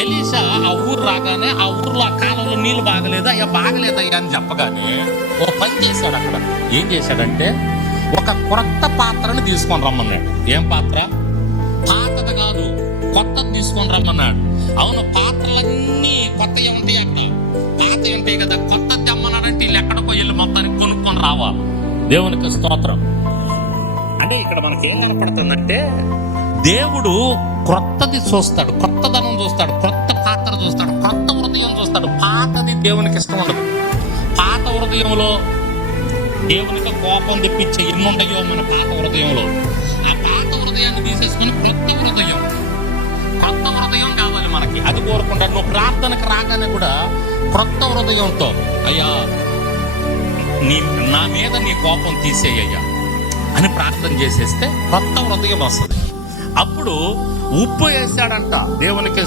Elisha ఆ ఊరు రాగానే ఆ ఊర్లో ఆ కాలంలో నీళ్లు బాగలేదు, అయ్యా బాగలేదయ్యా అని చెప్పగానే ఓ పని చేశాడు. అక్కడ ఏం చేశాడంటే ఒక క్రొత్త పాత్రను తీసుకొని రమ్మన్నాడు. ఏం పాత్ర? పాతది కాదు, కొత్తది తీసుకొని రమ్మన్నాడు. అవును, పాత్రలన్నీ కొత్తవి ఉంటాయి, అక్కడ పాతవి ఉంటాయి కదా. కొత్తది తెమ్మన్నాడంటే వీళ్ళు ఎక్కడికో వెళ్ళి మొత్తానికి కొనుక్కొని రావాలి. దేవునికి స్తోత్రం. అంటే ఇక్కడ మనకి ఏం కనపడుతుందంటే దేవుడు క్రొత్తది చూస్తాడు, కొత్తదనం చూస్తాడు, క్రొత్త పాత్ర చూస్తాడు, క్రొత్త హృదయం చూస్తాడు. పాతది దేవునికి ఇష్టం ఉండదు. పాత హృదయంలో దేవునికి కోపం తెప్పించే ఎన్నుండయో మన పాత హృదయంలో. ఆ పాత హృదయాన్ని తీసేసుకుని కొత్త హృదయం కావాలి మనకి. అది కోరుకుంటాడు. నువ్వు ప్రార్థనకు రాగానే కూడా క్రొత్త హృదయంతో, అయ్యా నా మీద నీ కోపం తీసేయ్యా అని ప్రార్థన చేసేస్తే కొత్త హృదయం వస్తుంది. అప్పుడు ఉప్పు వేసాడంట దేవునికి